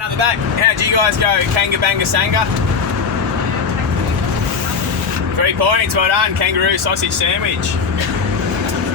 At the back, how'd you guys go? Kanga Banga Sanga? 3 points, well done. Kangaroo sausage sandwich.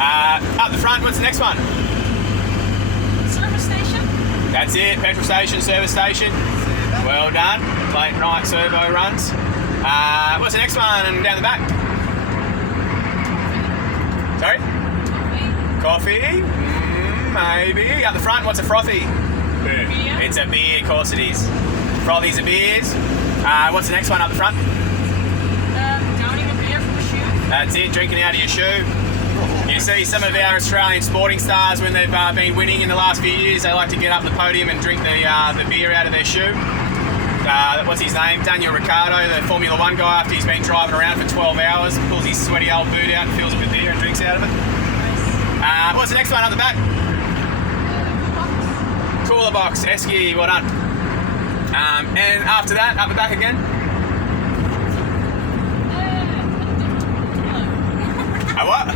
Up the front, what's the next one? Service station. That's it, petrol station, service station. Well done. Late night servo runs. What's the next one down the back? Sorry? Coffee? Maybe. Up the front, what's a frothy? Beer. It's a beer, of course it is. Frothies are beers. What's the next one up the front? Downing a beer from a shoe. That's it, drinking out of your shoe. You see some of our Australian sporting stars when they've been winning in the last few years, they like to get up the podium and drink the beer out of their shoe. What's his name? Daniel Ricciardo, the Formula 1 guy, after he's been driving around for 12 hours, pulls his sweaty old boot out and fills it with beer and drinks out of it. What's the next one up the back? Cooler box, Esky, well done. And after that, up the back again. A what?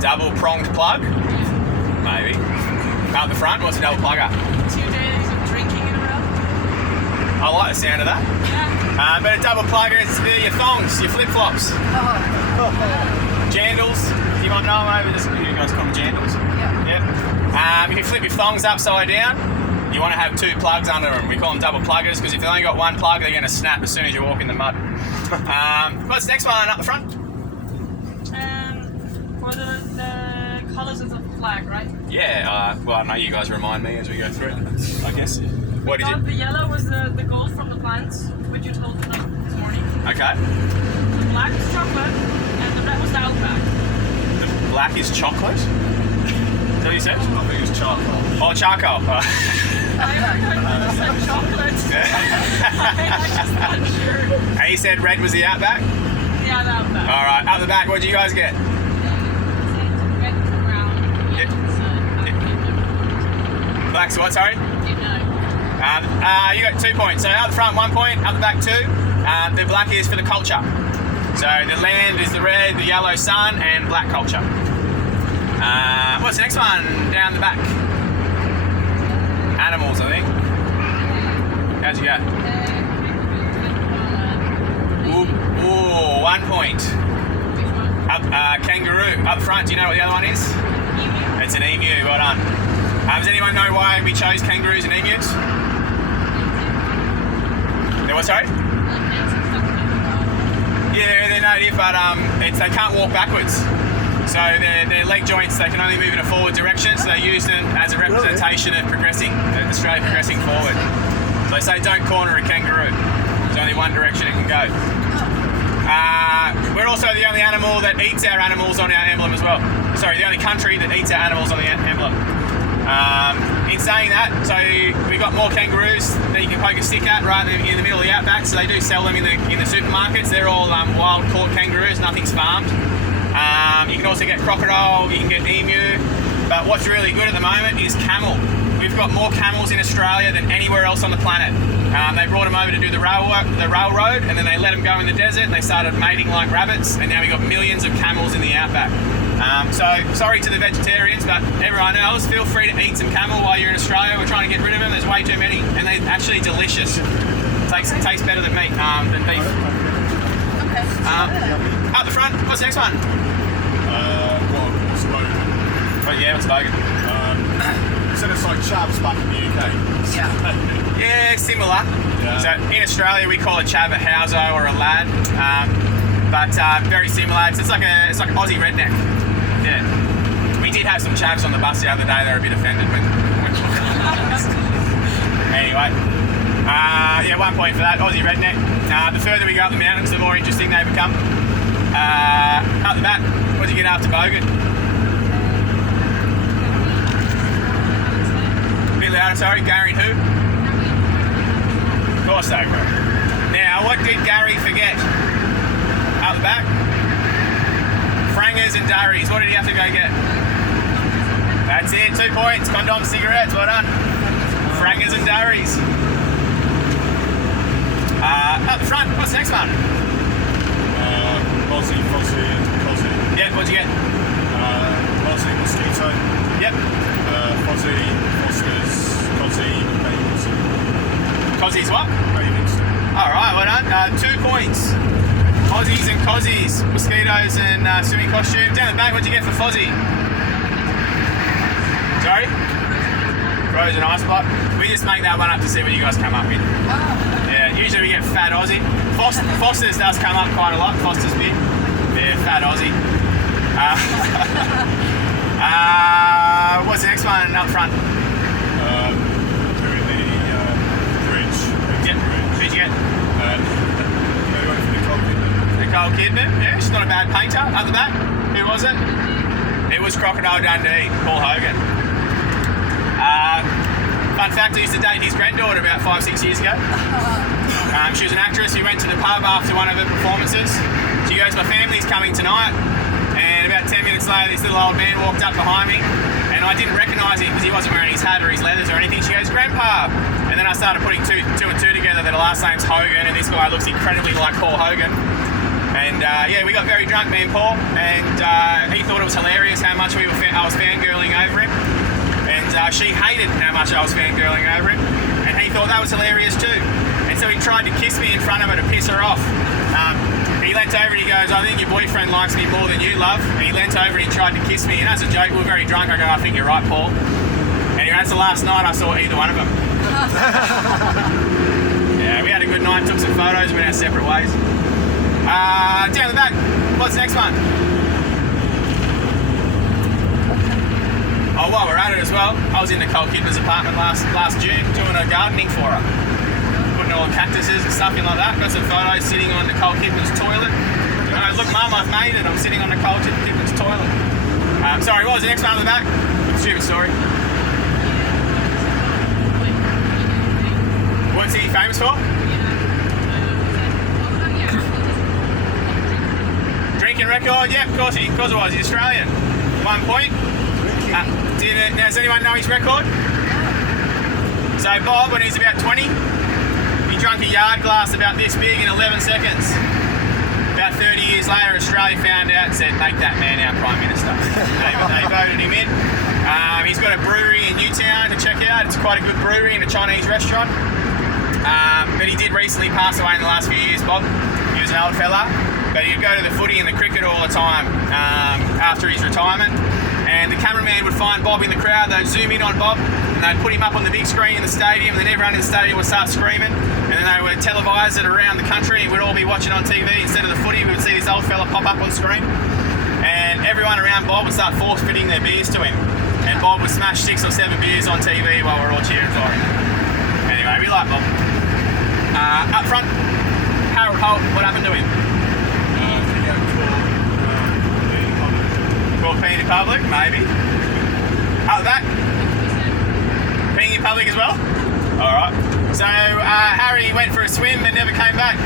Double pronged plug? Maybe. Up the front, what's a double plugger? 2 days of drinking in a row. I like the sound of that. Yeah. But a double plugger, it's your thongs, your flip flops. Jandals, you might know them over this. You guys call them jandals. Yep. If you flip your thongs upside down, you want to have 2 plugs under them. We call them double pluggers because if you've only got 1 plug, they're going to snap as soon as you walk in the mud. What's the next one up the front? For the colours of the flag, right? Yeah, well, I know you guys remind me as we go through it, I guess. What did you... The yellow was the gold from the plants, which you told me this morning. Okay. The black was chocolate, and the red was the outback. The black is chocolate? Is that what you said? I think it's charcoal. Oh, charcoal. I heard you said chocolate. I just not sure. And you said red was the outback? Yeah, the outback. All right, up the back, what did you guys get? Red and brown. Yep. Black's what, sorry? You got 2 points. So out the front, 1 point. Up the back, 2. The black is for the culture. So the land is the red, the yellow sun, and black culture. What's the next one down the back? Animals, I think. How'd you go? Ooh, 1 point. Up, kangaroo. Up front, do you know what the other one is? Emu. It's an emu, well done. Does anyone know why we chose kangaroos and emus? They what, sorry? Yeah, they're native, but they can't walk backwards. So their leg joints, they can only move in a forward direction, so they use them as a representation of progressing, Australia progressing forward. So they say don't corner a kangaroo. There's only one direction it can go. We're also the only animal that eats our animals on our emblem as well. Sorry, the only country that eats our animals on the emblem. In saying that, so we've got more kangaroos that you can poke a stick at right in the middle of the outback, so they do sell them in the supermarkets. They're all wild caught kangaroos, nothing's farmed. You can also get crocodile, you can get emu, but what's really good at the moment is camel. We've got more camels in Australia than anywhere else on the planet. They brought them over to do the railroad, and then they let them go in the desert, and they started mating like rabbits, and now we've got millions of camels in the outback. So, sorry to the vegetarians, but everyone else, feel free to eat some camel while you're in Australia. We're trying to get rid of them, there's way too many, and they're actually delicious. Tastes better than meat, than beef. Okay. Up the front, what's the next one? What's Bogan? Oh yeah, what's Bogan? So it's like chavs back in the UK. Yeah. Yeah, similar. Yeah. So in Australia we call a chav a houso or a lad, but very similar. It's like Aussie redneck. Yeah. We did have some chavs on the bus the other day. They were a bit offended when anyway. Yeah, 1 point for that. Aussie redneck. The further we go up the mountains, the more interesting they become. Up the back, what did you get after Bogan? A bit louder, sorry. Gary who? Of course so. Now, what did Gary forget? Up the back? Frangers and Durries. What did he have to go get? That's it, 2 points. Condom cigarettes, well done. Frangers and Durries. Up the front, what's the next one? Aussie, Fozzie, and Cozzie. Yeah, what'd you get? Aussie, Mosquito. Yep. Fozzie, Foster's, Cozzie, Baby. Aussies what? Bathing suit. All right, well done. 2 points. Aussies and Cozies, mosquitoes and swimming costume. Down the back, what'd you get for Fozzie? Sorry? Frozen ice block. We just make that one up to see what you guys come up with. Yeah, usually we get fat Aussie. Foster's does come up quite a lot. Foster's big. Yeah, fat Aussie. What's the next one up front? Doing the bridge. Yep. Who'd you get? Anyone for Nicole Kidman? Nicole Kidman. Yeah, she's not a bad painter. Up the back. Who was it? It was Crocodile Dundee, Paul Hogan. Fun fact, I used to date his granddaughter about 5-6 years ago. She was an actress. We went to the pub after one of her performances. She goes, my family's coming tonight. And about 10 minutes later, this little old man walked up behind me. And I didn't recognise him because he wasn't wearing his hat or his leathers or anything. She goes, Grandpa. And then I started putting two and two together that her last name's Hogan. And this guy looks incredibly like Paul Hogan. And yeah, we got very drunk, me and Paul. And he thought it was hilarious how much I was fangirling over him. And she hated how much I was fangirling over him. And he thought that was hilarious too. And so he tried to kiss me in front of her to piss her off. He leant over and he goes, I think your boyfriend likes me more than you, love. And he leant over and he tried to kiss me. And as a joke, we were very drunk. I go, I think you're right, Paul. Anyway, that's the last night I saw either one of them. Yeah, we had a good night, took some photos, went our separate ways. Down the back, what's the next one? Oh, while we're at it as well, I was in Nicole Kidman's apartment last June doing a gardening for her. Putting all the cactuses and stuff in like that. Got some photos sitting on Nicole Kidman's toilet. Look, Mum, I've made it. I'm sitting on Nicole Kidman's toilet. Sorry, what was the next one on the back? Stupid story. What's he famous for? Drinking record? Yeah, of course it was. He's Australian. 1 point. Does anyone know his record? So Bob, when he's about 20, he drank a yard glass about this big in 11 seconds. About 30 years later, Australia found out and said, make that man our Prime Minister. They voted him in. He's got a brewery in Newtown to check out. It's quite a good brewery and a Chinese restaurant. But he did recently pass away in the last few years, Bob. He was an old fella. But he'd go to the footy and the cricket all the time after his retirement. And the cameraman would find Bob in the crowd. They'd zoom in on Bob and they'd put him up on the big screen in the stadium. And then everyone in the stadium would start screaming. And then they would televise it around the country. And we'd all be watching on TV. Instead of the footy, we would see this old fella pop up on screen. And everyone around Bob would start force-fitting their beers to him. And Bob would smash 6 or 7 beers on TV while we're all cheering for him. Anyway, we like Bob. Up front, Harold Holt, what happened to him? Called peeing in public, maybe. Up the back, peeing in public as well? Alright. So, Harry went for a swim and never came back.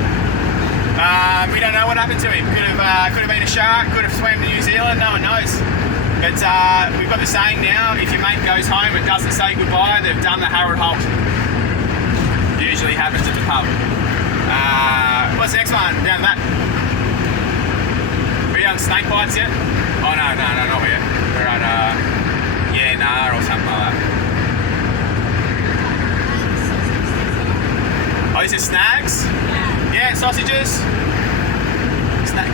We don't know what happened to him. Could have been a shark, could have swam to New Zealand, no one knows. But we've got the saying now, if your mate goes home and doesn't say goodbye, they've done the Harold Holt. Usually happens at the pub. What's the next one? Down that. Are we on snake bites yet? Oh no, not yet. We're at Nah or something like that. Oh, this is snags? Yeah, sausages.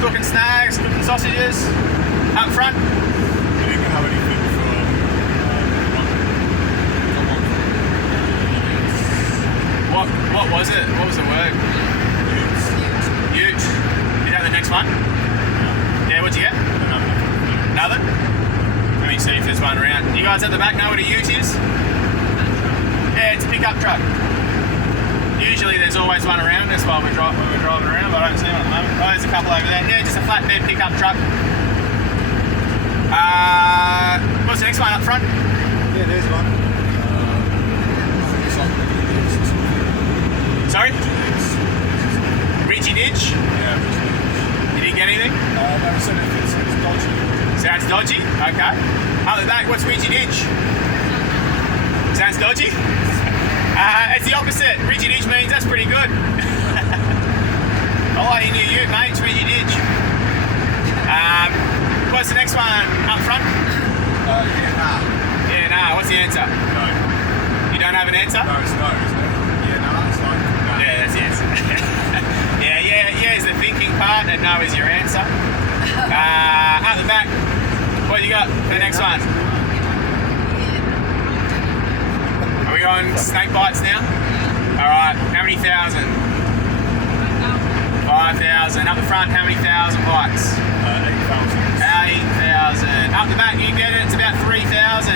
Cooking snags, cooking sausages. Up front. You didn't have anything for What was it? What was the word? Ute. Is that the next one? Yeah, what'd you get? Nothing? Let me see if there's one around. You guys at the back know what a ute is? Yeah, it's a pickup truck. Usually there's always one around us while we're driving around, but I don't see one at the moment. Oh, there's a couple over there. Yeah, just a flatbed pickup truck. What's the next one up front? Yeah, there's one. Sorry? Richie Ditch? Yeah, You didn't get anything? no, so it's dodgy. Sounds dodgy? Okay. Up the back, what's Richie Ditch? Sounds dodgy? It's the opposite. Richie Ditch means that's pretty good. I like your new ute, mate. It's Richie Ditch. What's the next one up front? Yeah, Yeah, nah. What's the answer? no. You don't have an answer? No, it's no, isn't it? Yeah, no, it's like 100% no is your answer. At the back, what you got for the next one? Are we going snake bites now? Alright, how many thousand? 5,000. Up the front, how many thousand bites? 8,000. 8,000. Up the back, you get it, it's about 3,000.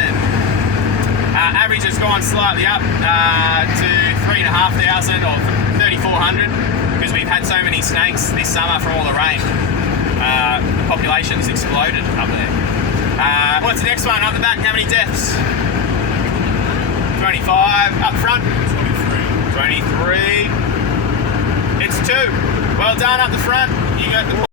Average has gone slightly up to 3,500 or 3,400 because we've had so many snakes this summer from all the rain. The population's exploded up there. What's the next one? Up the back, how many deaths? 25. Up front? 23. It's 2. Well done up the front. You got the